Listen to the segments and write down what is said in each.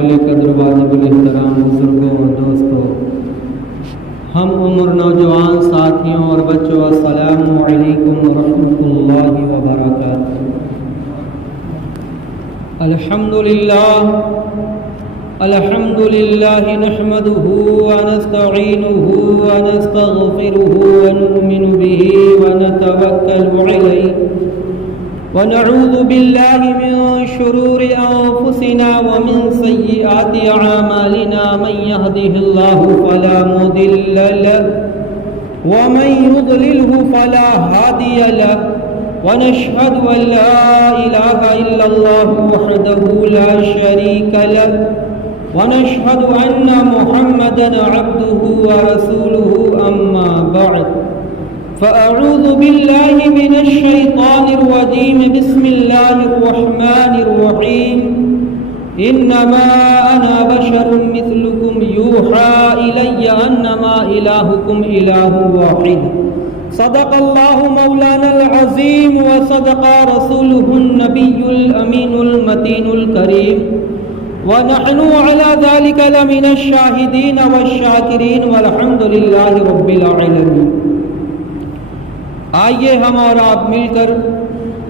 قابل قدر واجب الاحترام بزرگوں اور دوستوں، ہم عمر نوجوان ساتھیوں اور بچوں، السلام علیکم ورحمۃ اللہ وبرکاتہ۔ الحمد للہ نحمده ونستعینه ونستغفره ونؤمن به ونتوکل علیہ ونعوذ باللہ من شرور انفسنا ومن سیئات اعمالنا، من يهده الله فلا مضل له ومن يضلله فلا هادي له، ونشهد أن لا إله إلا الله وحده لا شريك له، ونشهد أن محمدا عبده ورسوله، أما بعد فأعوذ بالله من الشيطان الرجيم، بسم الله الرحمن الرحيم، إنما أنا بشر مثلكم يوحى إلي أنما إلهكم إله واحد، صدق الله مولانا العظيم وصدق رسوله النبي الأمين المتين الكريم، ونحن على ذلك لمن الشاهدين والشاكرين والحمد لله رب العالمين۔ آئیے ہم اور آپ مل کر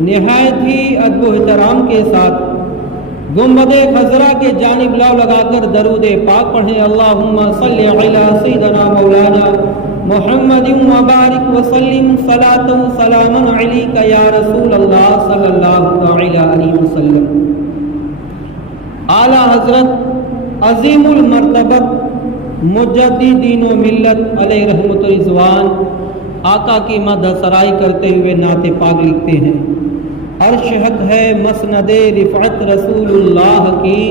نہایت ہی ادب و احترام کے ساتھ گنبد خضرا کے جانب لاؤ لگا کر درود پاک پڑھیں۔ اللہم صلی علی سیدنا مولانا محمد وبارک وسلم صلاۃ و سلام علیک یا رسول اللہ صلی اللہ علیہ وسلم۔ اعلیٰ حضرت عظیم المرتبت مجدد دین و ملت علیہ رحمت رضوان آقا کی مدح سرائی کرتے ہوئے نعت پاک لکھتے ہیں، عرش حق ہے مسند رفعت رسول اللہ کی،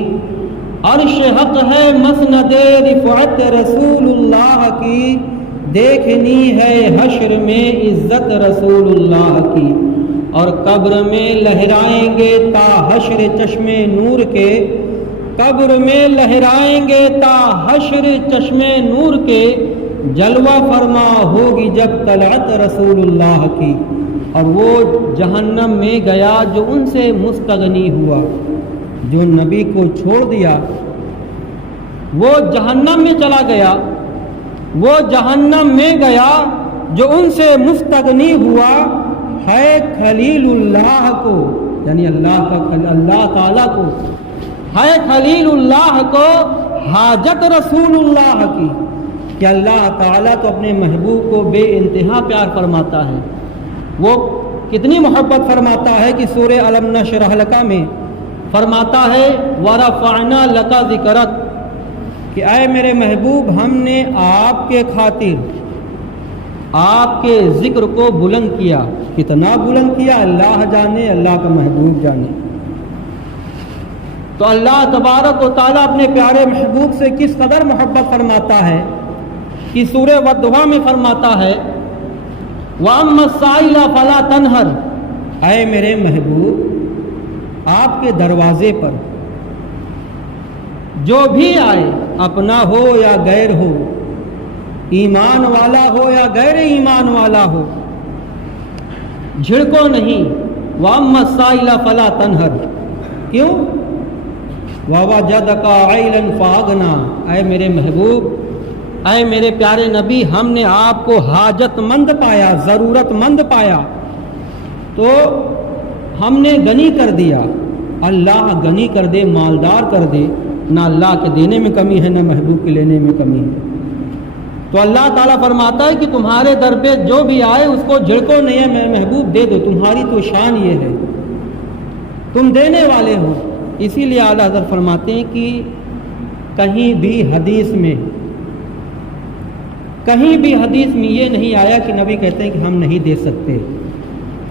عرش حق ہے مسند رفعت رسول اللہ کی، دیکھنی ہے حشر میں عزت رسول اللہ کی، اور قبر میں لہرائیں گے تا حشر چشم نور کے، قبر میں لہرائیں گے تا حشر چشم نور کے، جلوہ فرما ہوگی جب طلعت رسول اللہ کی، اور وہ جہنم میں گیا جو ان سے مستغنی ہوا، جو نبی کو چھوڑ دیا وہ جہنم میں چلا گیا، وہ جہنم میں گیا جو ان سے مستغنی ہوا، ہے خلیل اللہ کو، یعنی اللہ تعالیٰ کو، ہے خلیل اللہ کو حاجت رسول اللہ کی، کہ اللہ تعالیٰ تو اپنے محبوب کو بے انتہا پیار فرماتا ہے۔ وہ کتنی محبت فرماتا ہے کہ سورہ الم نشرح لک میں فرماتا ہے ورفعنا لک ذکرک، کہ اے میرے محبوب ہم نے آپ کے خاطر آپ کے ذکر کو بلند کیا۔ کتنا بلند کیا اللہ جانے، اللہ کا محبوب جانے۔ تو اللہ تبارک و تعالیٰ اپنے پیارے محبوب سے کس قدر محبت فرماتا ہے کہ سورہ والضحیٰ میں فرماتا ہے وَأَمَّا السَّائِلَ فَلَا تَنْهَرْ، اے میرے محبوب آپ کے دروازے پر جو بھی آئے، اپنا ہو یا غیر ہو، ایمان والا ہو یا غیر ایمان والا ہو، جھڑکو نہیں۔ وَأَمَّا السَّائِلَ فَلَا تَنْهَرْ، کیوں؟ وَوَجَدَكَ عَيْلًا فَأَغْنَىٰ، اے میرے محبوب، اے میرے پیارے نبی، ہم نے آپ کو حاجت مند پایا، ضرورت مند پایا تو ہم نے غنی کر دیا۔ اللہ غنی کر دے، مالدار کر دے، نہ اللہ کے دینے میں کمی ہے نہ محبوب کے لینے میں کمی ہے۔ تو اللہ تعالیٰ فرماتا ہے کہ تمہارے در پہ جو بھی آئے اس کو جھڑکو نہیں ہے، میں محبوب دے دو، تمہاری تو شان یہ ہے، تم دینے والے ہو۔ اسی لیے اعلیٰ حضرت فرماتے ہیں کہ کہیں بھی حدیث میں یہ نہیں آیا کہ نبی کہتے ہیں کہ ہم نہیں دے سکتے۔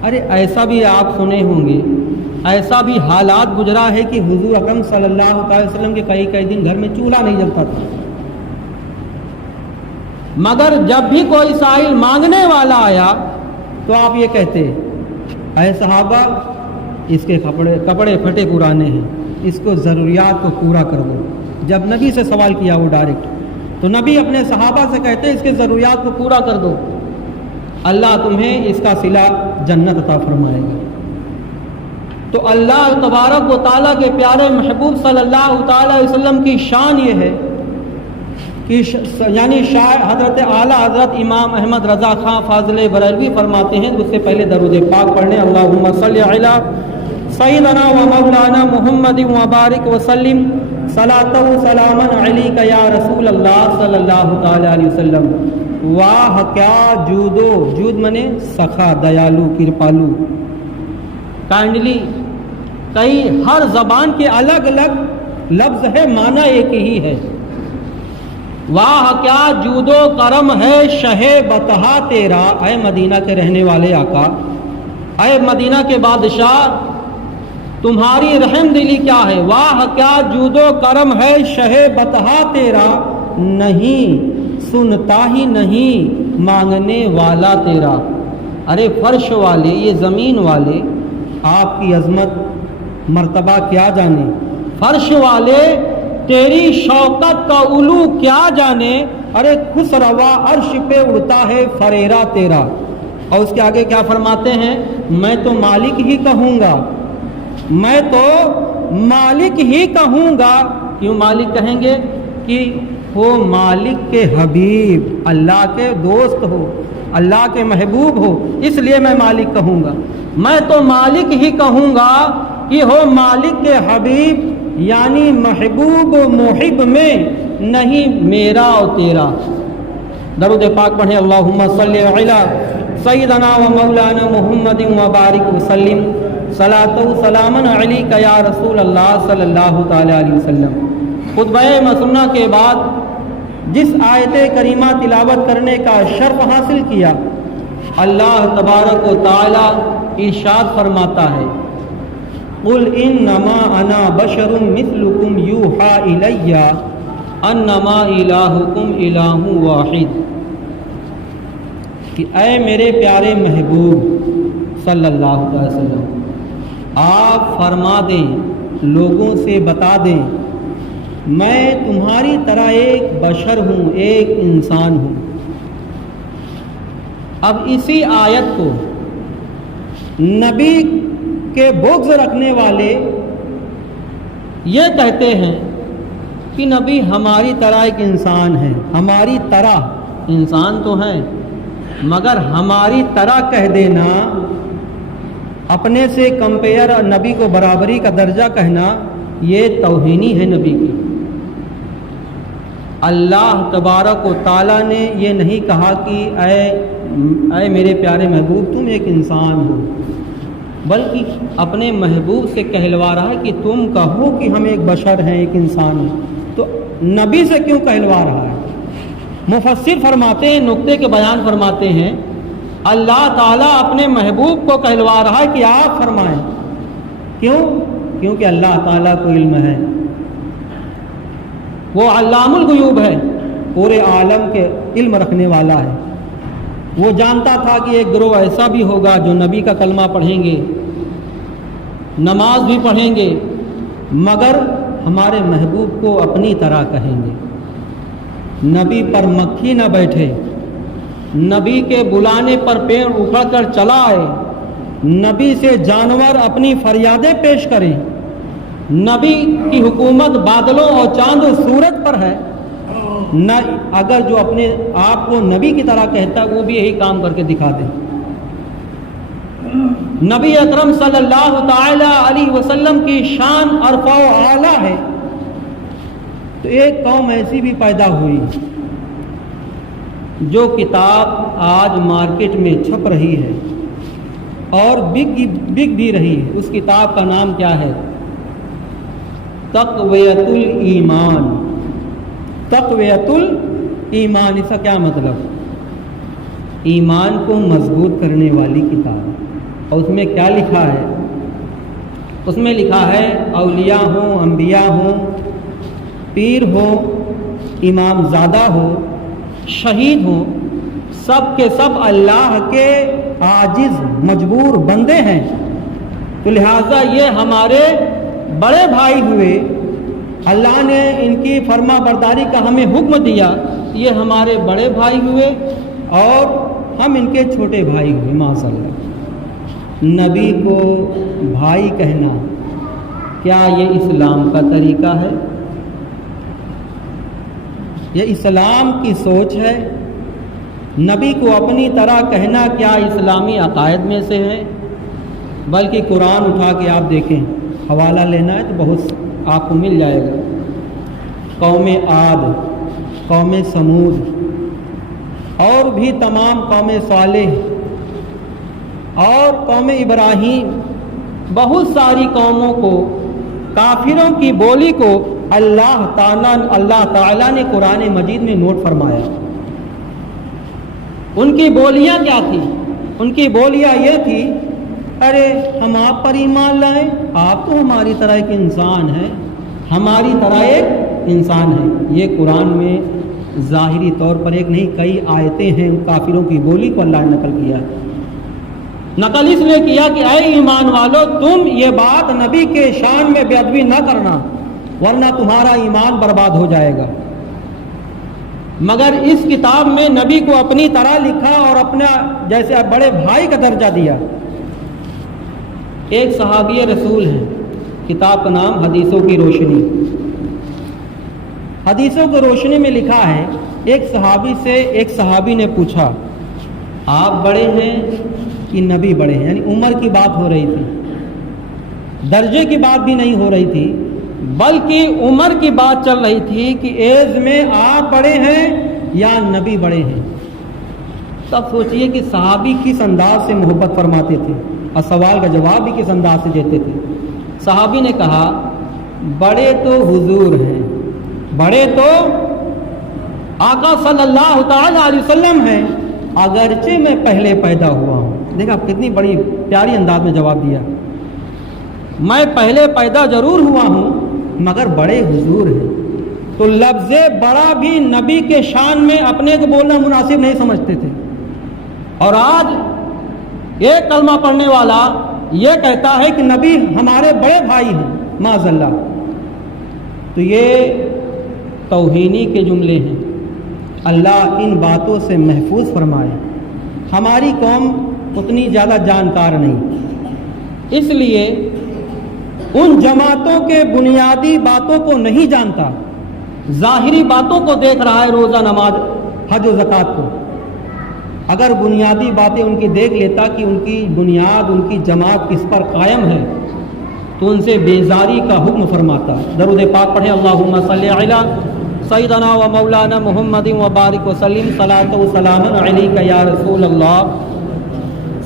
ارے ایسا بھی آپ سنے ہوں گے، ایسا بھی حالات گزرا ہے کہ حضور اکرم صلی اللہ علیہ وسلم کے کئی دن گھر میں چولہا نہیں جلتا تھا، مگر جب بھی کوئی سائل مانگنے والا آیا تو آپ یہ کہتے اے صحابہ اس کے کپڑے پھٹے پرانے ہیں، اس کو ضروریات کو پورا کر دو۔ جب نبی سے سوال کیا وہ ڈائریکٹ، تو نبی اپنے صحابہ سے کہتے اس کے ضروریات کو پورا کر دو، اللہ تمہیں اس کا صلہ جنت عطا فرمائے گا۔ تو اللہ تبارک و تعالیٰ کے پیارے محبوب صلی اللہ تعالیٰ علیہ وسلم کی شان یہ ہے کہ یعنی حضرت اعلیٰ حضرت امام احمد رضا خان فاضل بریلوی فرماتے ہیں، اس سے پہلے درود پاک پڑھنے، اللہم صلی علی سیدنا و مولانا محمد وبارک وسلم صلاۃ و سلاما علیک یا رسول اللہ صلی اللہ تعالی علیہ وسلم۔ واہ کیا جود منے سخا، دیالو، کرپالو، کائنڈلی، کئی ہر زبان کے الگ الگ لفظ ہے، معنی ایک ہی ہے۔ واہ کیا جود و کرم ہے شہ بطحا تیرا، اے مدینہ کے رہنے والے آقا، اے مدینہ کے بادشاہ، تمہاری رحم دلی کیا ہے۔ واہ کیا جود و کرم ہے شہ بطحا تیرا، نہیں سنتا ہی نہیں مانگنے والا تیرا۔ ارے فرش والے، یہ زمین والے آپ کی عظمت مرتبہ کیا جانے، فرش والے تیری شوکت کا علو کیا جانے، ارے خوش روا عرش پہ اڑتا ہے فریرا تیرا۔ اور اس کے آگے کیا فرماتے ہیں، میں تو مالک ہی کہوں گا، میں تو مالک ہی کہوں گا۔ کیوں مالک کہیں گے؟ کہ وہ مالک کے حبیب، اللہ کے دوست ہو، اللہ کے محبوب ہو، اس لیے میں مالک کہوں گا۔ میں تو مالک ہی کہوں گا کہ ہو مالک کے حبیب، یعنی محبوب و محب میں نہیں میرا اور تیرا۔ درود پاک پڑھیں، اللہم صلی علی سیدنا و مولانا محمد وبارک وسلم صلاۃ و سلاما علیک یا رسول اللہ صلی اللہ تعالی علیہ وسلم۔ خطبہ مسنہ کے بعد جس آیت کریمہ تلاوت کرنے کا شرف حاصل کیا، اللہ تبارک و تعالی ارشاد فرماتا ہے، قل انما انا بشر مثلکم یوحی الی انما الہکم الہ واحد، کہ اے میرے پیارے محبوب صلی اللہ علیہ وسلم، آپ فرما دیں، لوگوں سے بتا دیں، میں تمہاری طرح ایک بشر ہوں، ایک انسان ہوں۔ اب اسی آیت کو نبی کے بغض رکھنے والے یہ کہتے ہیں کہ نبی ہماری طرح ایک انسان ہے، ہماری طرح انسان تو ہے، مگر ہماری طرح کہہ دینا، اپنے سے کمپیئر نبی کو برابری کا درجہ کہنا، یہ توہینی ہے نبی کی۔ اللہ تبارک و تعالیٰ نے یہ نہیں کہا کہ اے میرے پیارے محبوب تم ایک انسان ہو، بلکہ اپنے محبوب سے کہلوا رہا ہے کہ تم کہو کہ ہم ایک بشر ہیں، ایک انسان ہیں۔ تو نبی سے کیوں کہلوا رہا ہے؟ مفسر فرماتے ہیں، نقطے کے بیان فرماتے ہیں، اللہ تعالیٰ اپنے محبوب کو کہلوا رہا ہے کہ آپ فرمائیں۔ کیوں؟ کیونکہ اللہ تعالیٰ کو علم ہے، وہ علام الغیوب ہے، پورے عالم کے علم رکھنے والا ہے۔ وہ جانتا تھا کہ ایک گروہ ایسا بھی ہوگا جو نبی کا کلمہ پڑھیں گے، نماز بھی پڑھیں گے، مگر ہمارے محبوب کو اپنی طرح کہیں گے۔ نبی پر مکھی نہ بیٹھے، نبی کے بلانے پر پیڑ اکھڑ کر چلا آئے، نبی سے جانور اپنی فریادیں پیش کریں۔ نبی کی حکومت بادلوں اور چاند و سورج پر ہے، نہ اگر جو اپنے آپ کو نبی کی طرح کہتا ہے وہ بھی یہی کام کر کے دکھا دے۔ نبی اکرم صلی اللہ تعالی علیہ وسلم کی شان عرفہ و اعلیٰ ہے، تو ایک قوم ایسی بھی پیدا ہوئی جو کتاب آج مارکیٹ میں چھپ رہی ہے اور بک بھی رہی ہے۔ اس کتاب کا نام کیا ہے؟ تقویۃ الایمان۔ تقویۃ الایمان، اس کا کیا مطلب؟ ایمان کو مضبوط کرنے والی کتاب۔ اور اس میں کیا لکھا ہے؟ اس میں لکھا ہے اولیاء ہوں، انبیاء ہوں، پیر ہو، امام زادہ ہو، شہید ہوں، سب کے سب اللہ کے عاجز مجبور بندے ہیں، تو لہٰذا یہ ہمارے بڑے بھائی ہوئے، اللہ نے ان کی فرما برداری کا ہمیں حکم دیا، یہ ہمارے بڑے بھائی ہوئے اور ہم ان کے چھوٹے بھائی ہوئے۔ معاذ اللہ، نبی کو بھائی کہنا، کیا یہ اسلام کا طریقہ ہے؟ یہ اسلام کی سوچ ہے؟ نبی کو اپنی طرح کہنا کیا اسلامی عقائد میں سے ہے؟ بلکہ قرآن اٹھا کے آپ دیکھیں، حوالہ لینا ہے تو بہت آپ کو مل جائے گا۔ قوم عاد، قوم سمود اور بھی تمام قوم صالح اور قوم ابراہیم، بہت ساری قوموں کو، کافروں کی بولی کو اللہ تعالیٰ نے قرآن مجید میں نوٹ فرمایا۔ ان کی بولیاں کیا تھی؟ ان کی بولیاں یہ تھی، ارے ہم آپ پر ایمان لائیں، آپ تو ہماری طرح ایک انسان ہیں، ہماری طرح ایک انسان ہے۔ یہ قرآن میں ظاہری طور پر ایک نہیں کئی آیتیں ہیں، کافروں کی بولی کو اللہ نے نقل کیا۔ نقل اس لیے کیا کہ اے ایمان والو، تم یہ بات نبی کے شان میں بے ادبی نہ کرنا، ورنہ تمہارا ایمان برباد ہو جائے گا۔ مگر اس کتاب میں نبی کو اپنی طرح لکھا اور اپنا جیسے بڑے بھائی کا درجہ دیا۔ ایک صحابی رسول ہیں، کتاب کا نام حدیثوں کی روشنی۔ حدیثوں کی روشنی میں لکھا ہے، ایک صحابی سے ایک صحابی نے پوچھا، آپ بڑے ہیں کہ نبی بڑے ہیں؟ یعنی عمر کی بات ہو رہی تھی، درجے کی بات بھی نہیں ہو رہی تھی، بلکہ عمر کی بات چل رہی تھی کہ ایج میں آپ بڑے ہیں یا نبی بڑے ہیں۔ تب سوچئے کہ صحابی کس انداز سے محبت فرماتے تھے اور سوال کا جواب بھی کس انداز سے دیتے تھے۔ صحابی نے کہا، بڑے تو حضور ہیں، بڑے تو آقا صلی اللہ تعالی علیہ وسلم ہیں، اگرچہ میں پہلے پیدا ہوا ہوں۔ دیکھا کتنی بڑی پیاری انداز میں جواب دیا، میں پہلے پیدا ضرور ہوا ہوں مگر بڑے حضور ہیں۔ تو لفظ بڑا بھی نبی کے شان میں اپنے کو بولنا مناسب نہیں سمجھتے تھے، اور آج ایک کلمہ پڑھنے والا یہ کہتا ہے کہ نبی ہمارے بڑے بھائی ہیں، معاذ اللہ۔ تو یہ توہینی کے جملے ہیں، اللہ ان باتوں سے محفوظ فرمائے۔ ہماری قوم اتنی زیادہ جانکار نہیں، اس لیے ان جماعتوں کے بنیادی باتوں کو نہیں جانتا، ظاہری باتوں کو دیکھ رہا ہے، روزہ، نماز، حج و زکوٰۃ کو۔ اگر بنیادی باتیں ان کی دیکھ لیتا کہ ان کی بنیاد، ان کی جماعت کس پر قائم ہے، تو ان سے بیزاری کا حکم فرماتا۔ درود پاک پڑھیں، اللہم صلی علی سیدنا و مولانا محمد و بارک وسلم، صلاۃ و سلام علیک یا رسول اللہ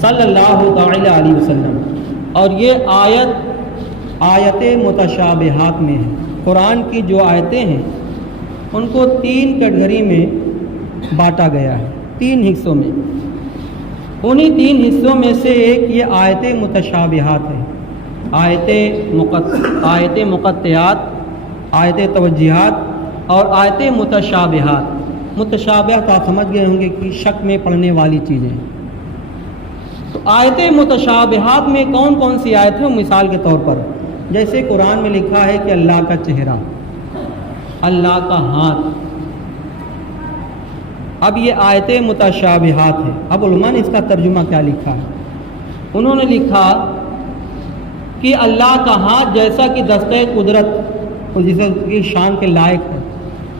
صلی اللہ تعالی علیہ وسلم۔ اور یہ آیت متشابہات میں ہے۔ قرآن کی جو آیتیں ہیں ان کو 3 کیٹیگری میں بانٹا گیا ہے، 3 حصوں میں۔ انہی 3 حصوں میں سے ایک یہ آیت متشابہات ہے، آیت مقطعات، آیت توجیہات اور آیت متشابہات۔ متشابہات آپ سمجھ گئے ہوں گے کہ شک میں پڑھنے والی چیزیں۔ تو آیت متشابہات میں کون کون سی آیت ہیں؟ مثال کے طور پر جیسے قرآن میں لکھا ہے کہ اللہ کا چہرہ، اللہ کا ہاتھ۔ اب یہ آیت متشابہات ہے۔ اب علماء نے اس کا ترجمہ کیا لکھا ہے؟ انہوں نے لکھا کہ اللہ کا ہاتھ جیسا کہ دستِ قدرت اور جس کی شان کے لائق ہے،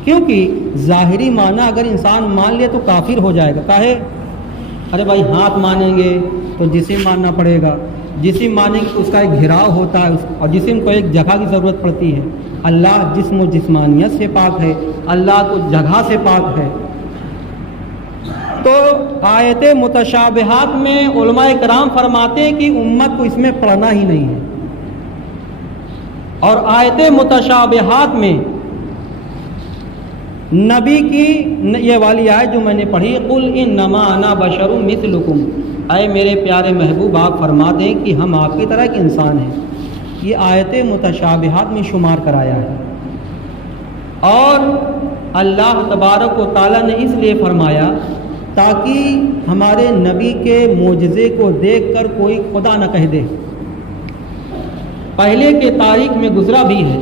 کیونکہ ظاہری معنی اگر انسان مان لے تو کافر ہو جائے گا۔ کاہے؟ ارے بھائی ہاتھ مانیں گے تو جسم ماننا پڑے گا، جسم مانیں گے تو اس کا ایک گھراؤ ہوتا ہے، اور جسم کو ایک جگہ کی ضرورت پڑتی ہے۔ اللہ جسم و جسمانیت سے پاک ہے، اللہ کو جگہ سے پاک ہے۔ تو آیت متشابہات میں علماء کرام فرماتے ہیں کہ امت کو اس میں پڑھنا ہی نہیں ہے۔ اور آیت متشابہات میں نبی کی یہ والی آیت جو میں نے پڑھی، قل انما انا بشر مثلکم، اے میرے پیارے محبوب آپ فرما دیں کہ ہم آپ کی طرح ایک انسان ہیں، یہ آیت متشابہات میں شمار کرایا ہے۔ اور اللہ تبارک و تعالیٰ نے اس لیے فرمایا تاکہ ہمارے نبی کے معجزے کو دیکھ کر کوئی خدا نہ کہہ دے۔ پہلے کے تاریخ میں گزرا بھی ہے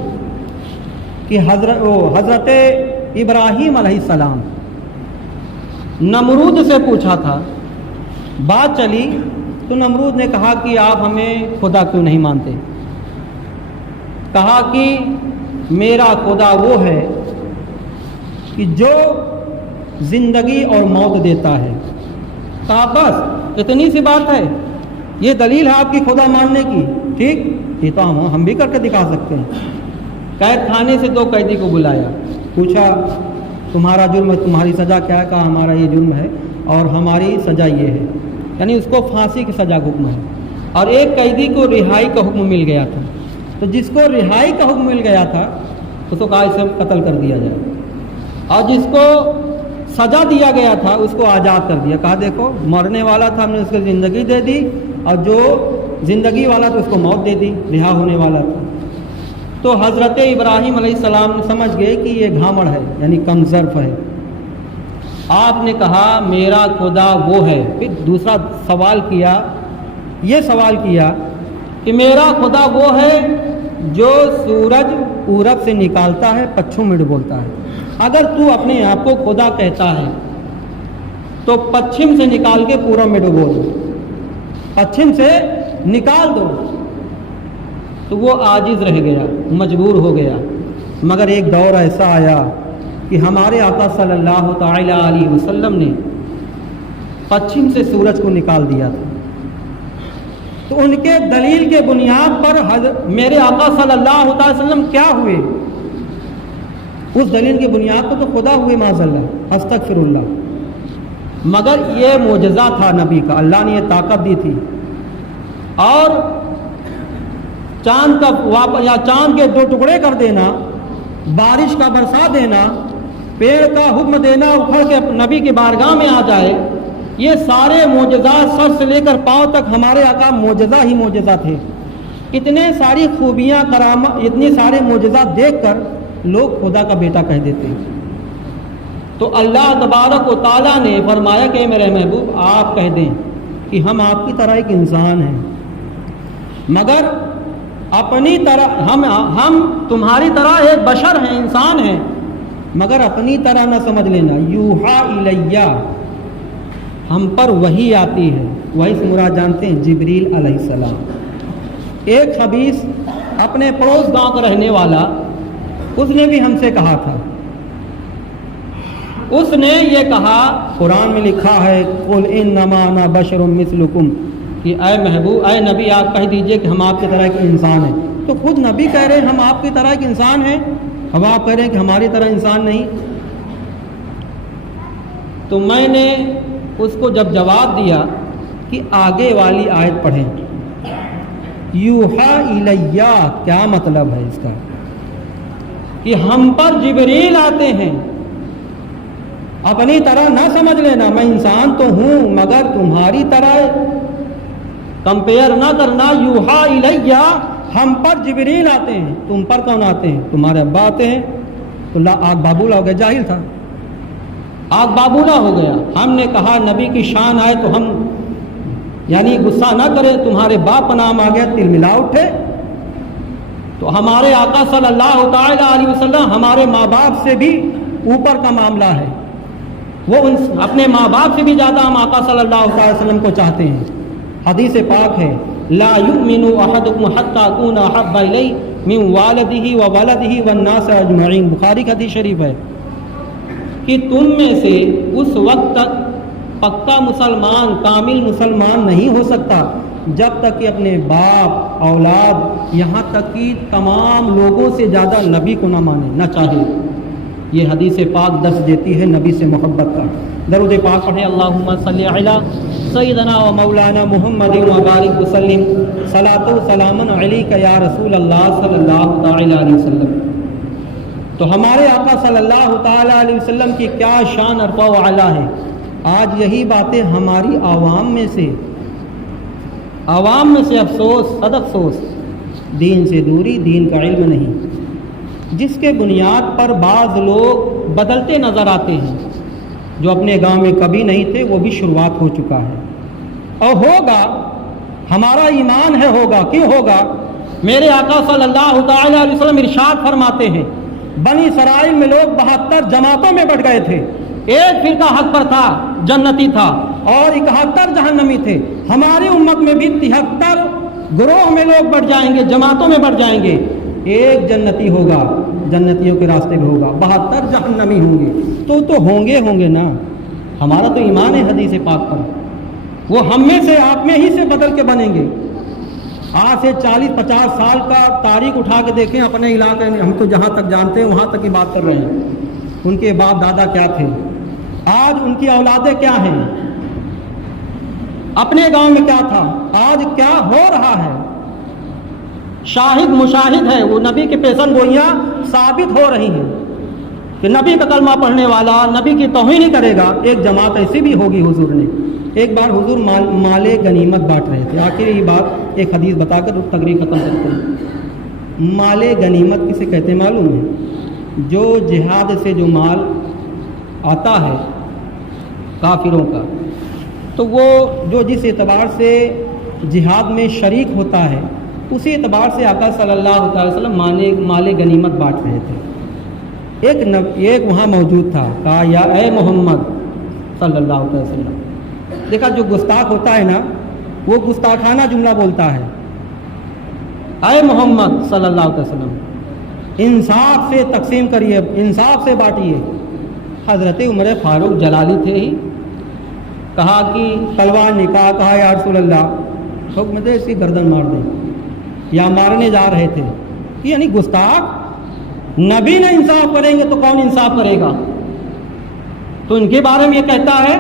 کہ حضرت ابراہیم علیہ السلام نمرود سے پوچھا تھا، بات چلی تو نمرود نے کہا کہ آپ ہمیں خدا کیوں نہیں مانتے؟ کہا کہ میرا خدا وہ ہے کہ جو زندگی اور موت دیتا ہے۔ کہا بس اتنی سی بات ہے، یہ دلیل ہے آپ کی خدا ماننے کی؟ ٹھیک، یہ تو ہم بھی کر کے دکھا سکتے ہیں۔ قید خانے سے 2 قیدی کو بلایا، پوچھا تمہارا جرم، تمہاری سزا کیا ہے؟ کہا ہمارا یہ جرم ہے اور ہماری سزا یہ ہے، یعنی اس کو پھانسی کی سزا کا حکم ہے۔ اور ایک قیدی کو رہائی کا حکم مل گیا تھا، تو جس کو رہائی کا حکم مل گیا تھا اس کو کہا اسے قتل کر دیا جائے، اور جس کو سزا دیا گیا تھا اس کو آزاد کر دیا۔ کہا دیکھو مرنے والا تھا، ہم نے اس کو زندگی دے دی، اور جو زندگی والا تھا اس کو موت دے دی، رہا ہونے والا تھا۔ تو حضرت ابراہیم علیہ السلام نے سمجھ گئے کہ یہ گھامڑ ہے، یعنی کم ظرف ہے۔ آپ نے کہا میرا خدا وہ ہے۔ پھر دوسرا سوال کیا، یہ سوال کیا کہ میرا خدا وہ ہے جو سورج پورب سے نکالتا ہے پچھم میں ڈبولتا ہے۔ اگر تو اپنے آپ کو خدا کہتا ہے تو پچھم سے نکال کے پورب میں ڈبو دو، پچھم سے نکال دو۔ تو وہ عاجز رہ گیا، مجبور ہو گیا۔ مگر ایک دور ایسا آیا کہ ہمارے آقا صلی اللہ تعالی علیہ وسلم نے پچھم سے سورج کو نکال دیا تھا۔ تو ان کے دلیل کے بنیاد پر میرے آقا صلی اللہ علیہ وسلم کیا ہوئے؟ اس دلیل کی بنیاد پر تو خدا ہوئے معاذ اللہ، استغفر اللہ۔ مگر یہ معجزہ تھا نبی کا، اللہ نے یہ طاقت دی تھی۔ اور چاند کا یا چاند کے 2 ٹکڑے کر دینا، بارش کا برسا دینا، پیڑ کا حکم دینا اکھڑ کے نبی کی بارگاہ میں آ جائے، یہ سارے معجزات سر سے لے کر پاؤں تک ہمارے آقا معجزہ ہی معجزہ تھے۔ اتنے ساری خوبیاں کرامت، اتنے سارے معجزات دیکھ کر لوگ خدا کا بیٹا کہہ دیتے ہیں۔ تو اللہ تبارک و تعالیٰ نے فرمایا کہ میرے محبوب آپ کہہ دیں کہ ہم آپ کی طرح ایک انسان ہیں، مگر اپنی طرح ہم تمہاری طرح ایک بشر ہیں، انسان ہیں، مگر اپنی طرح نہ سمجھ لینا۔ یوحا الیہ، ہم پر وحی آتی ہے۔ وحی سے مراد جانتے ہیں جبریل علیہ السلام۔ ایک خبیث اپنے پڑوس گاؤں کا رہنے والا، اس نے بھی ہم سے کہا تھا، اس نے یہ کہا، قرآن میں لکھا ہے قل انما انا بشر مثلکم، کہ اے محبوب، اے نبی آپ کہہ دیجئے کہ ہم آپ کی طرح ایک انسان ہیں۔ تو خود نبی کہہ رہے ہیں ہم آپ کی طرح ایک انسان ہیں، اب آپ کہہ رہے ہیں کہ ہماری طرح انسان نہیں۔ تو میں نے اس کو جب جواب دیا کہ آگے والی آیت پڑھیں، یوحا الیہ، کیا مطلب ہے اس کا؟ کہ ہم پر جبریل آتے ہیں، اپنی طرح نہ سمجھ لینا، میں انسان تو ہوں مگر تمہاری طرح کمپیئر نہ کرنا۔ یوحا الیہ، ہم پر جبریل آتے ہیں، تم پر کون آتے ہیں؟ تمہارے ابا آتے ہیں۔ تو آگ بابولہ ہو گیا، جاہل تھا، آگ بابولہ ہو گیا۔ ہم نے کہا نبی کی شان آئے تو ہم یعنی غصہ نہ کریں، تمہارے باپ کا نام آ گیا تل ملا اٹھے۔ تو ہمارے آقا صلی اللہ تعالی علیہ وسلم ہمارے ماں باپ سے بھی اوپر کا معاملہ ہے، وہ اپنے ماں باپ سے بھی زیادہ ہم آقا صلی اللہ علیہ وسلم کو چاہتے ہیں۔ حدیث پاک ہے لا یؤمن احدکم حتی اکون احب الیہ من والدہ وولدہ والناس اجمعین، بخاری کا حدیث شریف ہے کہ تم میں سے اس وقت تک پکا مسلمان، کامل مسلمان نہیں ہو سکتا جب تک کہ اپنے باپ، اولاد، یہاں تک کہ تمام لوگوں سے زیادہ نبی کو نہ مانے، نہ چاہے۔ یہ حدیث پاک درس دیتی ہے نبی سے محبت کا۔ درود پاک پڑھیں، اللہم صلی علی سیدنا و مولانا محمد و بارک وسلم، صلاۃ و سلام علیک یا رسول اللہ صلی اللہ تعالی علیہ وسلم۔ تو ہمارے آقا صلی اللہ تعالی علیہ وسلم کی کیا شان ارفع و اعلیٰ ہے۔ آج یہی باتیں ہماری عوام میں سے افسوس، صد افسوس، دین سے دوری، دین کا علم نہیں، جس کے بنیاد پر بعض لوگ بدلتے نظر آتے ہیں۔ جو اپنے گاؤں میں کبھی نہیں تھے وہ بھی شروعات ہو چکا ہے، اور ہوگا، ہمارا ایمان ہے ہوگا۔ کیوں ہوگا؟ میرے آقا صلی اللہ تعالی علیہ وسلم ارشاد فرماتے ہیں بنی اسرائیل میں لوگ 72 جماعتوں میں بٹ گئے تھے، ایک فرقہ حق پر تھا، جنتی تھا، اور 71 جہنمی تھے. ہماری امت میں بھی 73 گروہ میں لوگ بڑھ جائیں گے, جماعتوں میں بڑھ جائیں گے, ایک جنتی ہوگا, جنتیوں کے راستے میں ہوگا, 72 جہنمی ہوں گے. تو ہوں گے نا. ہمارا تو ایمان ہے حدیث پاک پر, وہ ہم میں سے آپ میں ہی سے بدل کے بنیں گے. آج سے 40-50 سال کا تاریخ اٹھا کے دیکھیں اپنے علاقے میں, ہم تو جہاں تک جانتے ہیں وہاں تک کی بات کر رہے ہیں. ان کے باپ دادا کیا تھے, آج ان کی اولادیں کیا ہیں, اپنے گاؤں میں کیا تھا, آج کیا ہو رہا ہے. شاہد مشاہد ہے, وہ نبی کی پیشن گوئیاں ثابت ہو رہی ہیں کہ نبی کا کلمہ پڑھنے والا نبی کی توہین ہی کرے گا. ایک جماعت ایسی بھی ہوگی. حضور نے ایک بار حضور مال غنیمت بانٹ رہے تھے. آخر یہ بات ایک حدیث بتا کر تقریر ختم کرتے ہیں. مال غنیمت کسے کہتے ہیں معلوم ہے؟ جو جہاد سے جو مال آتا ہے کافروں کا, تو وہ جو جس اعتبار سے جہاد میں شریک ہوتا ہے اسی اعتبار سے آقا صلی اللہ علیہ وسلم مال غنیمت بانٹ رہے تھے. ایک وہاں موجود تھا, کہا یا اے محمد صلی اللہ علیہ وسلم. دیکھا جو گستاخ ہوتا ہے نا وہ گستاخانہ جملہ بولتا ہے, اے محمد صلی اللہ علیہ وسلم انصاف سے تقسیم کریے, انصاف سے بانٹیے. حضرت عمر فاروق جلالی تھے ہی, کہا کہ تلوار نکاح, کہا یا رسول اللہ حکم دے اس کی گردن مار دیں, یا مارنے جا رہے تھے. یعنی گستاخ, نبی نے انصاف کریں گے تو کون انصاف کرے گا. تو ان کے بارے میں یہ کہتا ہے,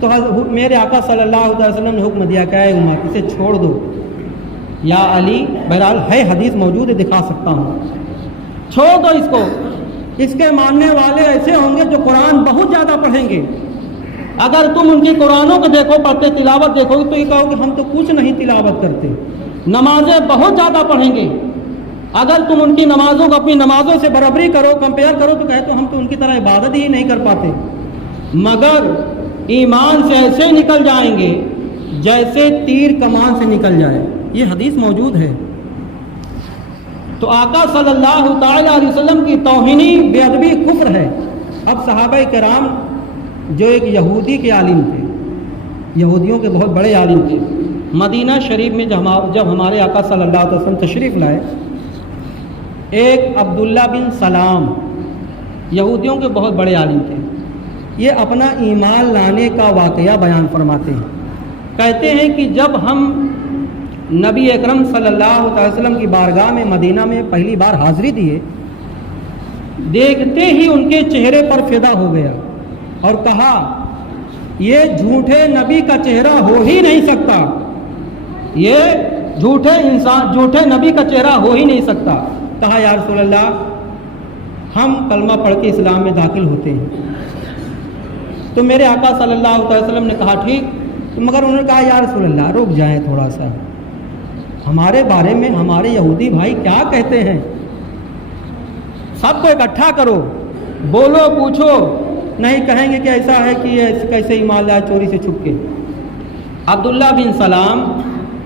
تو میرے آقا صلی اللہ علیہ وسلم نے حکم دیا کہ اے عمر اسے چھوڑ دو. یا علی, بہرحال ہے حدیث موجود ہے, دکھا سکتا ہوں, چھوڑ دو اس کو. اس کے ماننے والے ایسے ہوں گے جو قرآن بہت زیادہ پڑھیں گے. اگر تم ان کی قرآنوں کو دیکھو, پڑھتے تلاوت دیکھو گے تو یہ کہو کہ ہم تو کچھ نہیں تلاوت کرتے. نمازیں بہت زیادہ پڑھیں گے. اگر تم ان کی نمازوں کو اپنی نمازوں سے برابری کرو, کمپیئر کرو, تو کہے تو ہم تو ان کی طرح عبادت ہی نہیں کر پاتے. مگر ایمان سے ایسے نکل جائیں گے جیسے تیر کمان سے نکل جائے. یہ حدیث موجود ہے. تو آقا صلی اللہ تعالی علیہ وسلم کی توہینی بے ادبی کفر ہے. اب صحابہ کرام جو ایک یہودی کے عالم تھے, یہودیوں کے بہت بڑے عالم تھے, مدینہ شریف میں جب ہمارے آقا صلی اللہ علیہ وسلم تشریف لائے, ایک عبداللہ بن سلام یہودیوں کے بہت بڑے عالم تھے. یہ اپنا ایمان لانے کا واقعہ بیان فرماتے ہیں. کہتے ہیں کہ جب ہم نبی اکرم صلی اللہ علیہ وسلم کی بارگاہ میں مدینہ میں پہلی بار حاضری دیے, دیکھتے ہی ان کے چہرے پر فدا ہو گیا اور کہا یہ جھوٹے نبی کا چہرہ ہو ہی نہیں سکتا, یہ جھوٹے نبی کا چہرہ ہو ہی نہیں سکتا. کہا یا رسول اللہ ہم کلمہ پڑھ کے اسلام میں داخل ہوتے ہیں. تو میرے آقا صلی اللہ علیہ وسلم نے کہا ٹھیک, مگر انہوں نے کہا یا رسول اللہ رک جائیں تھوڑا سا, ہمارے بارے میں ہمارے یہودی بھائی کیا کہتے ہیں, سب کو اکٹھا کرو, بولو پوچھو, نہیں کہیں گے کہ ایسا ہے کہ یہ کیسے ایمان لائے چوری سے چھپ کے. عبداللہ بن سلام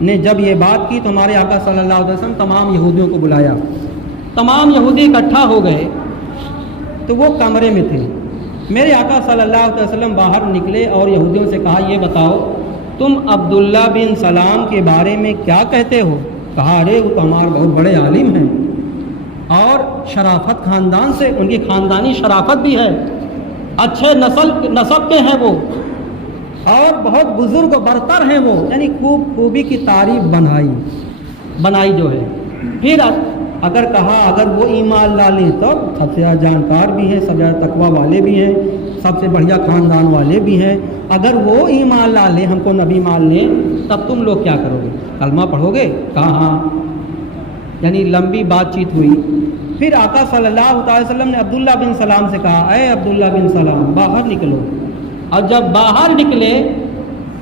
نے جب یہ بات کی تو ہمارے آقا صلی اللہ علیہ وسلم تمام یہودیوں کو بلایا. تمام یہودی اکٹھا ہو گئے تو وہ کمرے میں تھے. میرے آقا صلی اللہ علیہ وسلم باہر نکلے اور یہودیوں سے کہا یہ بتاؤ تم عبداللہ بن سلام کے بارے میں کیا کہتے ہو. کہا ارے وہ تو ہمارے بہت بڑے عالم ہیں اور شرافت خاندان سے, ان کی خاندانی شرافت بھی ہے, اچھے نسب کے ہیں وہ, اور بہت بزرگ و برتر ہیں وہ. یعنی خوبی کی تعریف بنائی جو ہے. پھر اگر کہا اگر وہ ایمان لا لیں تو سب سے زیادہ جانکار بھی ہیں, سب سے زیادہ تقویٰ والے بھی ہیں, سب سے بڑھیا خاندان والے بھی ہیں, اگر وہ ایمان لا لیں ہم کو نبی مان لیں تب تم لوگ کیا کرو گے, کلمہ پڑھو گے. کہا ہاں. یعنی لمبی بات چیت ہوئی. پھر آقا صلی اللہ علیہ وسلم نے عبداللہ بن سلام سے کہا اے عبداللہ بن سلام باہر نکلو. اور جب باہر نکلے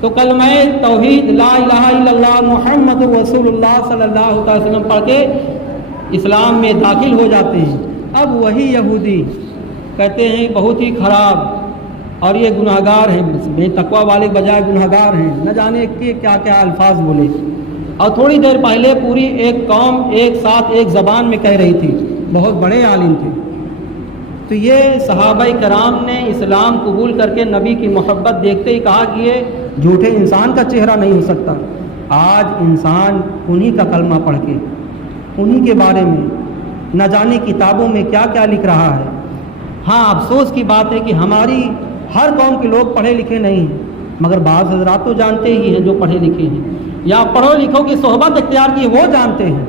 تو کلمہ توحید لا الہ الا اللہ محمد رسول اللہ صلی اللہ علیہ وسلم پڑھ کے اسلام میں داخل ہو جاتے ہیں. اب وہی یہودی کہتے ہیں بہت ہی خراب اور یہ گناہگار ہیں, بے تقویٰ والے بجائے گناہگار ہیں, نہ جانے کہ کیا کیا الفاظ بولے. اور تھوڑی دیر پہلے پوری ایک قوم ایک ساتھ ایک زبان میں کہہ رہی تھی, بہت بڑے عالم تھے. تو یہ صحابہ کرام نے اسلام قبول کر کے نبی کی محبت دیکھتے ہی کہا کہ یہ جھوٹے انسان کا چہرہ نہیں ہو سکتا۔ آج انسان انہی کا کلمہ پڑھ کے انہی کے بارے میں نہ جانے کتابوں میں کیا کیا لکھ رہا ہے۔ ہاں افسوس کی بات ہے کہ ہماری ہر قوم کے لوگ پڑھے لکھے نہیں ہیں، مگر بعض حضرات تو جانتے ہی ہیں جو پڑھے لکھے ہیں، یا پڑھو لکھو کی صحبت اختیار کی وہ جانتے ہیں۔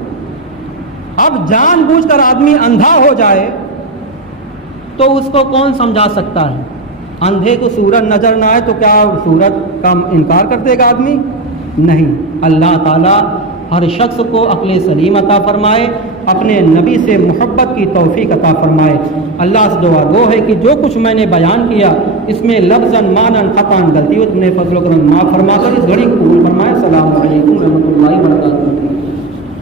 اب جان بوجھ کر آدمی اندھا ہو جائے تو اس کو کون سمجھا سکتا ہے؟ اندھے کو سورج نظر نہ آئے تو کیا سورج کا انکار کر دے گا آدمی؟ نہیں۔ اللہ تعالیٰ ہر شخص کو عقل سلیم عطا فرمائے، اپنے نبی سے محبت کی توفیق عطا فرمائے۔ اللہ سے دعا گو ہے کہ جو کچھ میں نے بیان کیا اس میں لفظاً معناً خطاً غلطی ہو تو نے فضل و کرم معاف فرما کر اس گھڑی کو قبول فرمائے۔ السلام علیکم ورحمۃ اللہ وبرکاتہ۔